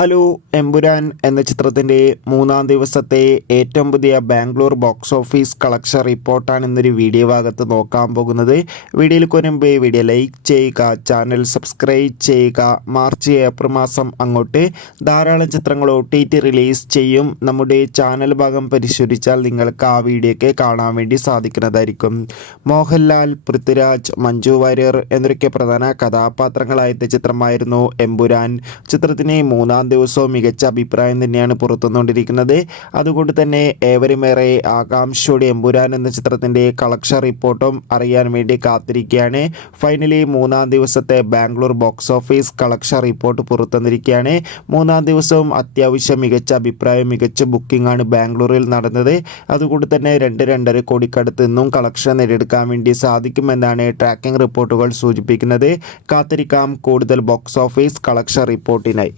Hello Empuraan എന്ന ചിത്രത്തിൻ്റെ മൂന്നാം ദിവസത്തെ ഏറ്റവും പുതിയ ബാംഗ്ലൂർ ബോക്സ് ഓഫീസ് കളക്ഷൻ റിപ്പോർട്ടാണ് ഇന്നൊരു വീഡിയോ ഭാഗത്ത് നോക്കാൻ പോകുന്നത്. വീഡിയോയിൽ മുൻപ് വീഡിയോ ലൈക്ക് ചെയ്യുക, ചാനൽ സബ്സ്ക്രൈബ് ചെയ്യുക. മാർച്ച് ഏപ്രിൽ മാസം അങ്ങോട്ട് ധാരാളം ചിത്രങ്ങൾ OTT റിലീസ് ചെയ്യും. നമ്മുടെ ചാനൽ ഭാഗം പരിശോധിച്ചാൽ നിങ്ങൾക്ക് ആ വീഡിയോയ്ക്ക് കാണാൻ വേണ്ടി സാധിക്കുന്നതായിരിക്കും. മോഹൻലാൽ, പൃഥ്വിരാജ്, മഞ്ജു വാര്യർ എന്നൊക്കെ പ്രധാന കഥാപാത്രങ്ങളായ ചിത്രമായിരുന്നു എമ്പുരാൻ. ചിത്രത്തിന് മൂന്നാം ദിവസവും മികച്ച അഭിപ്രായം തന്നെയാണ് പുറത്തുവന്നുകൊണ്ടിരിക്കുന്നത്. അതുകൊണ്ട് തന്നെ ഏവരുമേറെ ആകാംക്ഷയോടെ എമ്പുരാൻ എന്ന ചിത്രത്തിൻ്റെ കളക്ഷൻ റിപ്പോർട്ടും അറിയാൻ വേണ്ടി കാത്തിരിക്കുകയാണ്. ഫൈനലി മൂന്നാം ദിവസത്തെ Bangalore box office collection report പുറത്തുവന്നിരിക്കുകയാണ്. മൂന്നാം ദിവസവും അത്യാവശ്യം മികച്ച അഭിപ്രായം, മികച്ച ബുക്കിംഗ് ആണ് ബാംഗ്ലൂരിൽ നടന്നത്. അതുകൊണ്ട് തന്നെ 2-2.5 കോടിക്കടുത്ത് നിന്നും കളക്ഷൻ നേടിയെടുക്കാൻ വേണ്ടി സാധിക്കുമെന്നാണ് ട്രാക്കിംഗ് റിപ്പോർട്ടുകൾ സൂചിപ്പിക്കുന്നത്. കാത്തിരിക്കാം കൂടുതൽ ബോക്സ് ഓഫീസ് കളക്ഷൻ റിപ്പോർട്ടിനായി.